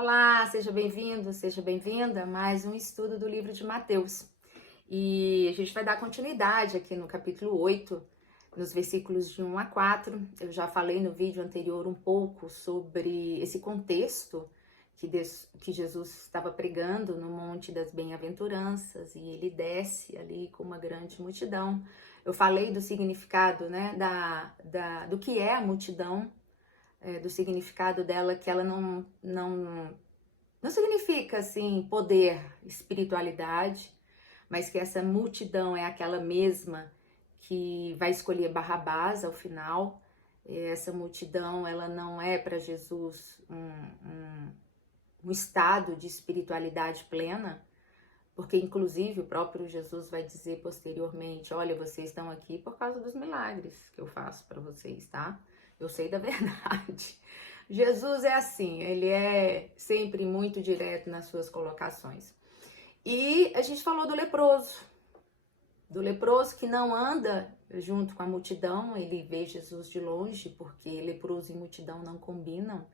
Olá, seja bem-vindo, seja bem-vinda a mais um estudo do livro de Mateus. E a gente vai dar continuidade aqui no capítulo 8, nos versículos de 1 a 4. Eu já falei no vídeo anterior um pouco sobre esse contexto que Jesus estava pregando no Monte das Bem-aventuranças, e ele desce ali com uma grande multidão. Eu falei do significado, né, do que é a multidão, do significado dela, que ela não significa, assim, poder, espiritualidade, mas que essa multidão é aquela mesma que vai escolher Barrabás ao final. Essa multidão, ela não é para Jesus um estado de espiritualidade plena, porque inclusive o próprio Jesus vai dizer posteriormente: olha, vocês estão aqui por causa dos milagres que eu faço para vocês, tá? Eu sei da verdade. Jesus é assim, ele é sempre muito direto nas suas colocações. E a gente falou do leproso que não anda junto com a multidão, ele vê Jesus de longe, porque leproso e multidão não combinam,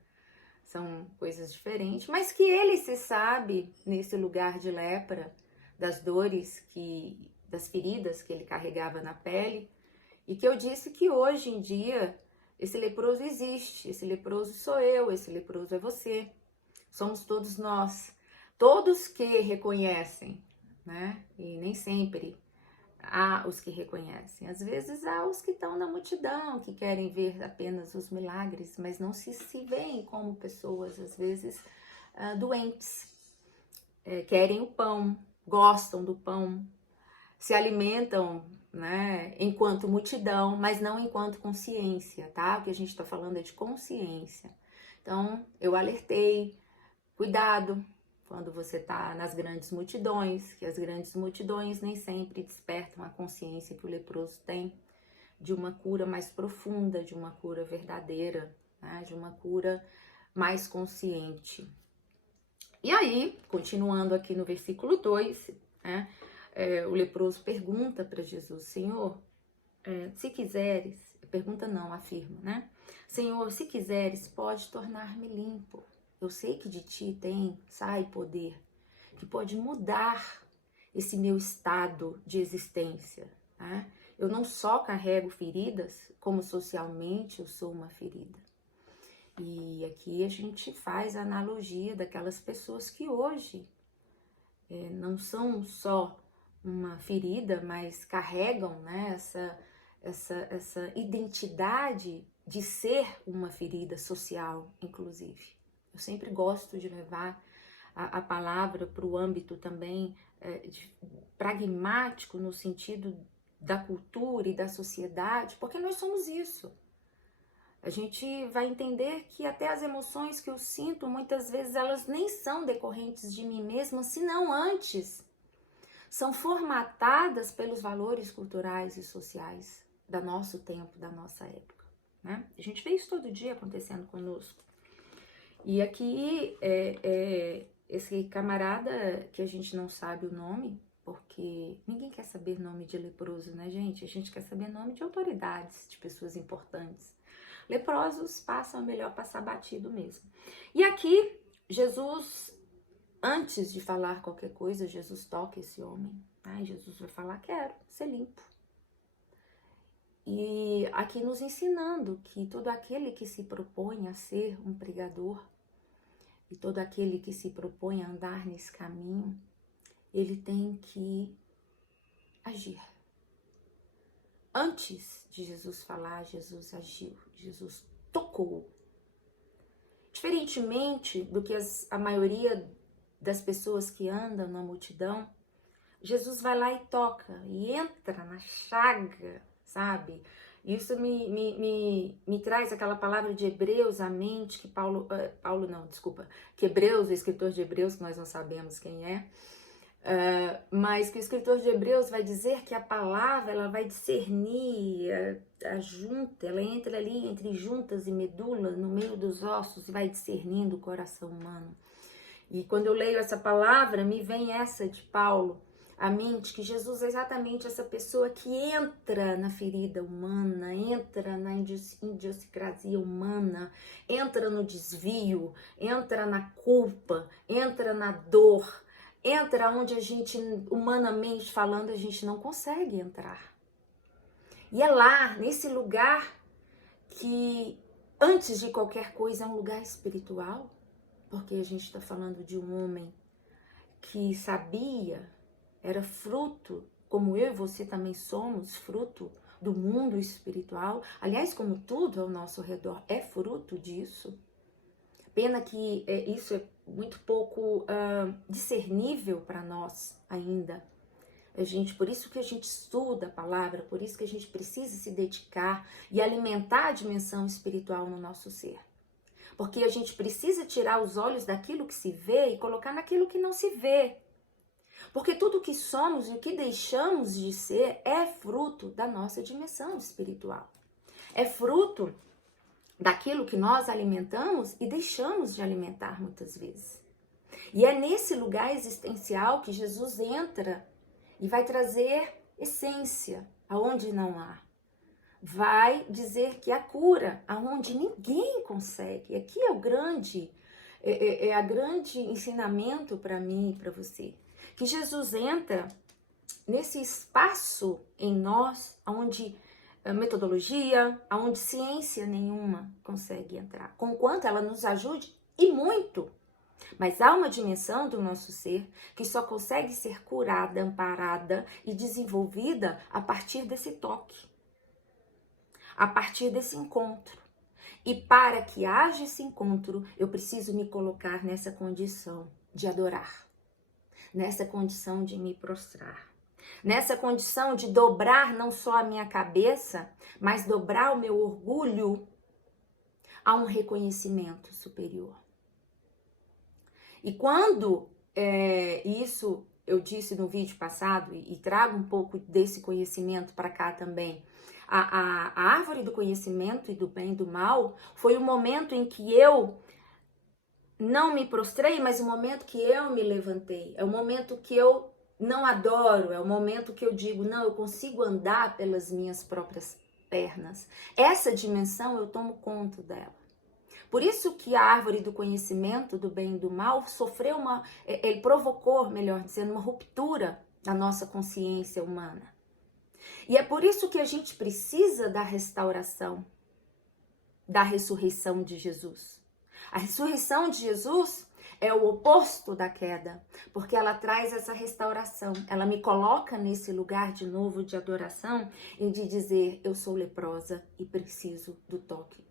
são coisas diferentes, mas que ele se sabe nesse lugar de lepra, das dores, das feridas que ele carregava na pele, e que eu disse que hoje em dia esse leproso existe, esse leproso sou eu, esse leproso é você, somos todos nós, todos que reconhecem, né? E nem sempre há os que reconhecem, às vezes há os que estão na multidão, que querem ver apenas os milagres, mas não se veem como pessoas, às vezes, doentes, querem o pão, gostam do pão, se alimentam, né, enquanto multidão, mas não enquanto consciência, tá? O que a gente está falando é de consciência. Então, eu alertei, cuidado quando você está nas grandes multidões, que as grandes multidões nem sempre despertam a consciência que o leproso tem de uma cura mais profunda, de uma cura verdadeira, né, de uma cura mais consciente. E aí, continuando aqui no versículo 2, né, o leproso pergunta para Jesus: Senhor, se quiseres, pergunta não, afirma, né? Senhor, se quiseres, pode tornar-me limpo. Eu sei que de ti sai poder, que pode mudar esse meu estado de existência, né? Eu não só carrego feridas, como socialmente eu sou uma ferida. E aqui a gente faz a analogia daquelas pessoas que hoje não são só uma ferida, mas carregam, né, essa identidade de ser uma ferida social, inclusive. Eu sempre gosto de levar a palavra para o âmbito também pragmático, no sentido da cultura e da sociedade, porque nós somos isso. A gente vai entender que até as emoções que eu sinto, muitas vezes elas nem são decorrentes de mim mesma, senão antes são formatadas pelos valores culturais e sociais do nosso tempo, da nossa época, né? A gente vê isso todo dia acontecendo conosco. E aqui, esse camarada que a gente não sabe o nome, porque ninguém quer saber nome de leproso, né, gente? A gente quer saber nome de autoridades, de pessoas importantes. Leprosos passam, é melhor passar batido mesmo. E aqui, Jesus, antes de falar qualquer coisa, Jesus toca esse homem. Jesus vai falar: quero ser limpo. E aqui nos ensinando que todo aquele que se propõe a ser um pregador, e todo aquele que se propõe a andar nesse caminho, ele tem que agir. Antes de Jesus falar, Jesus agiu, Jesus tocou. Diferentemente do que a maioria das pessoas que andam na multidão, Jesus vai lá e toca, e entra na chaga, sabe? Isso me traz aquela palavra de Hebreus à mente, que que Hebreus, o escritor de Hebreus, que nós não sabemos quem é, mas que o escritor de Hebreus vai dizer que a palavra, ela vai discernir a junta, ela entra ali entre juntas e medula, no meio dos ossos, e vai discernindo o coração humano. E quando eu leio essa palavra, me vem essa de Paulo, a mente que Jesus é exatamente essa pessoa que entra na ferida humana, entra na idiosincrasia humana, entra no desvio, entra na culpa, entra na dor, entra onde a gente, humanamente falando, a gente não consegue entrar. E é lá, nesse lugar que, antes de qualquer coisa, é um lugar espiritual, porque a gente está falando de um homem que sabia, era fruto, como eu e você também somos, fruto do mundo espiritual. Aliás, como tudo ao nosso redor é fruto disso. Pena que isso é muito pouco discernível para nós ainda. Por isso que a gente estuda a palavra, por isso que a gente precisa se dedicar e alimentar a dimensão espiritual no nosso ser. Porque a gente precisa tirar os olhos daquilo que se vê e colocar naquilo que não se vê. Porque tudo o que somos e o que deixamos de ser é fruto da nossa dimensão espiritual. É fruto daquilo que nós alimentamos e deixamos de alimentar muitas vezes. E é nesse lugar existencial que Jesus entra e vai trazer essência aonde não há. Vai dizer que a cura aonde ninguém consegue. Aqui é o grande ensinamento para mim e para você. Que Jesus entra nesse espaço em nós onde metodologia, onde ciência nenhuma consegue entrar. Conquanto ela nos ajude e muito. Mas há uma dimensão do nosso ser que só consegue ser curada, amparada e desenvolvida a partir desse toque, a partir desse encontro. E para que haja esse encontro, eu preciso me colocar nessa condição de adorar, nessa condição de me prostrar, nessa condição de dobrar não só a minha cabeça, mas dobrar o meu orgulho a um reconhecimento superior. E quando isso eu disse no vídeo passado, e trago um pouco desse conhecimento para cá também, a árvore do conhecimento e do bem e do mal foi o momento em que eu não me prostrei, mas o momento que eu me levantei. É o momento que eu não adoro, é o momento que eu digo, não, eu consigo andar pelas minhas próprias pernas. Essa dimensão eu tomo conta dela. Por isso que a árvore do conhecimento do bem e do mal sofreu ele provocou, melhor dizendo, uma ruptura na nossa consciência humana. E é por isso que a gente precisa da restauração, da ressurreição de Jesus. A ressurreição de Jesus é o oposto da queda, porque ela traz essa restauração. Ela me coloca nesse lugar de novo de adoração e de dizer, eu sou leprosa e preciso do toque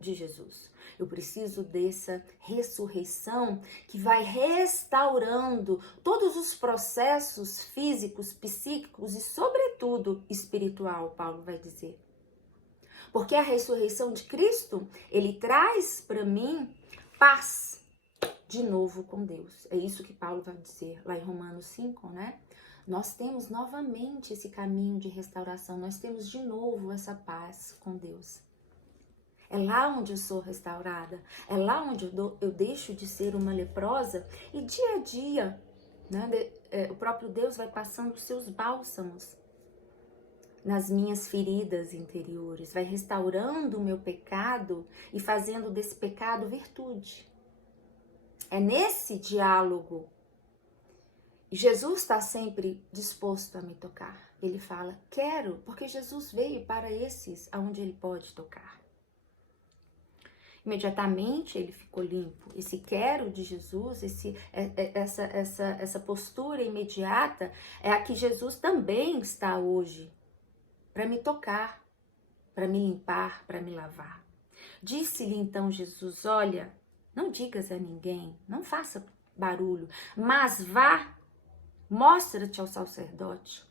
de Jesus. Eu preciso dessa ressurreição que vai restaurando todos os processos físicos, psíquicos e, sobretudo, espiritual, Paulo vai dizer. Porque a ressurreição de Cristo, ele traz para mim paz de novo com Deus. É isso que Paulo vai dizer lá em Romanos 5, né? Nós temos novamente esse caminho de restauração, nós temos de novo essa paz com Deus. É lá onde eu sou restaurada, é lá onde eu deixo de ser uma leprosa e dia a dia, né, o próprio Deus vai passando os seus bálsamos nas minhas feridas interiores, vai restaurando o meu pecado e fazendo desse pecado virtude. É nesse diálogo. E Jesus está sempre disposto a me tocar. Ele fala, quero, porque Jesus veio para esses aonde ele pode tocar. Imediatamente ele ficou limpo. Esse quero de Jesus, essa postura imediata é a que Jesus também está hoje. Para me tocar, para me limpar, para me lavar. Disse-lhe então Jesus, olha, não digas a ninguém, não faça barulho, mas vá, mostra-te ao sacerdote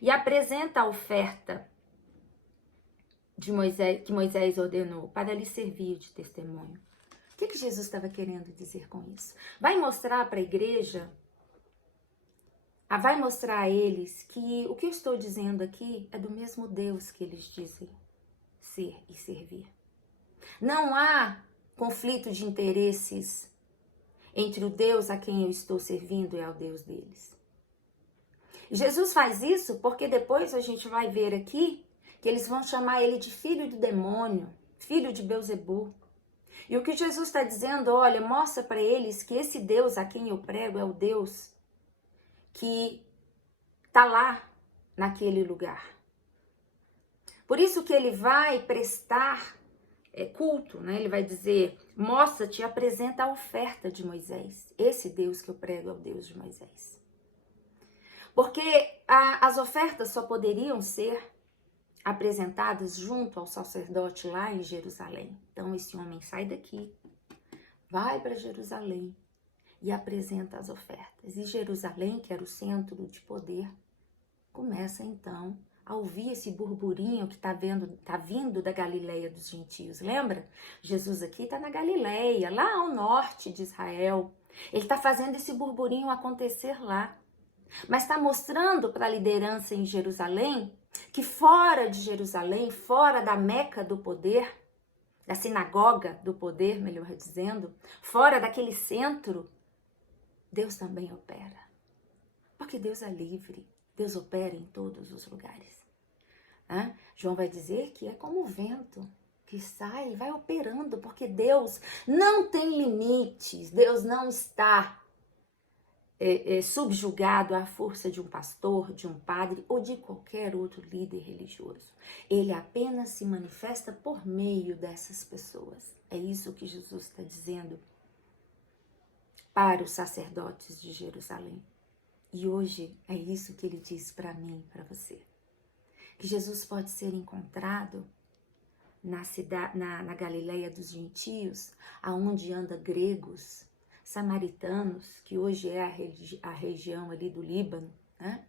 e apresenta a oferta de Moisés, que Moisés ordenou, para lhe servir de testemunho. O que Jesus estava querendo dizer com isso? Vai mostrar para a igreja, vai mostrar a eles que o que eu estou dizendo aqui é do mesmo Deus que eles dizem ser e servir. Não há conflito de interesses entre o Deus a quem eu estou servindo e ao Deus deles. Jesus faz isso porque depois a gente vai ver aqui que eles vão chamar ele de filho do demônio, filho de Belzebu. E o que Jesus está dizendo, olha, mostra para eles que esse Deus a quem eu prego é o Deus que está lá naquele lugar. Por isso que ele vai prestar culto, né? Ele vai dizer, mostra-te, apresenta a oferta de Moisés. Esse Deus que eu prego é o Deus de Moisés. Porque as ofertas só poderiam ser apresentadas junto ao sacerdote lá em Jerusalém. Então esse homem sai daqui, vai para Jerusalém e apresenta as ofertas. E Jerusalém, que era o centro de poder, começa então a ouvir esse burburinho que tá vindo da Galileia dos gentios. Lembra? Jesus aqui está na Galileia, lá ao norte de Israel. Ele está fazendo esse burburinho acontecer lá. Mas está mostrando para a liderança em Jerusalém que fora de Jerusalém, fora da Meca do poder, da sinagoga do poder, melhor dizendo, fora daquele centro, Deus também opera. Porque Deus é livre, Deus opera em todos os lugares. João vai dizer que é como o vento que sai e vai operando, porque Deus não tem limites, Deus não está subjugado à força de um pastor, de um padre ou de qualquer outro líder religioso. Ele apenas se manifesta por meio dessas pessoas. É isso que Jesus está dizendo para os sacerdotes de Jerusalém. E hoje é isso que ele diz para mim e para você. Que Jesus pode ser encontrado na Galileia dos gentios, aonde anda gregos, samaritanos, que hoje é a região ali do Líbano, né?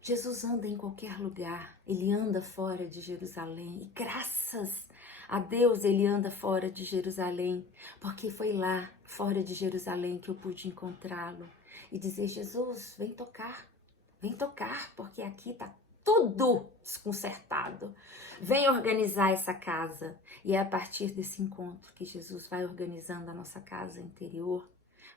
Jesus anda em qualquer lugar, ele anda fora de Jerusalém, e graças a Deus ele anda fora de Jerusalém, porque foi lá, fora de Jerusalém, que eu pude encontrá-lo e dizer, Jesus, vem tocar, porque aqui está tudo desconcertado. Vem organizar essa casa. E é a partir desse encontro que Jesus vai organizando a nossa casa interior,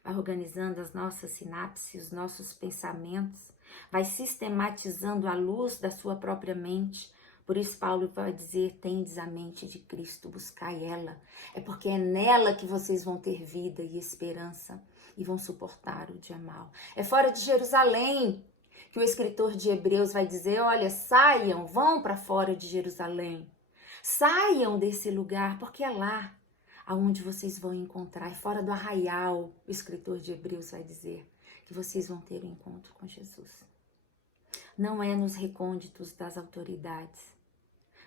vai organizando as nossas sinapses, os nossos pensamentos, vai sistematizando a luz da sua própria mente. Por isso Paulo vai dizer, tendes a mente de Cristo, buscai ela. É porque é nela que vocês vão ter vida e esperança e vão suportar o dia mau. É fora de Jerusalém que o escritor de Hebreus vai dizer, olha, saiam, vão para fora de Jerusalém. Saiam desse lugar, porque é lá aonde vocês vão encontrar. É fora do arraial, o escritor de Hebreus vai dizer, que vocês vão ter um encontro com Jesus. Não é nos recônditos das autoridades,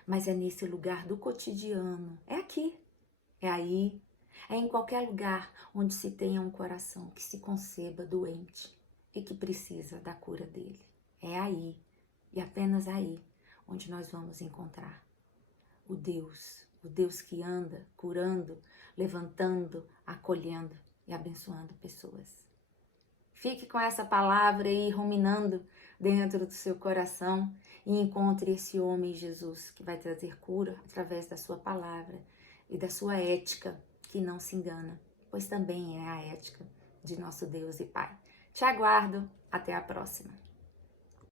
mas é nesse lugar do cotidiano. É aqui, é aí, é em qualquer lugar onde se tenha um coração que se conceba doente e que precisa da cura dele. É aí, e apenas aí, onde nós vamos encontrar o Deus que anda curando, levantando, acolhendo e abençoando pessoas. Fique com essa palavra aí ruminando dentro do seu coração e encontre esse homem Jesus que vai trazer cura através da sua palavra e da sua ética que não se engana, pois também é a ética de nosso Deus e Pai. Te aguardo, até a próxima.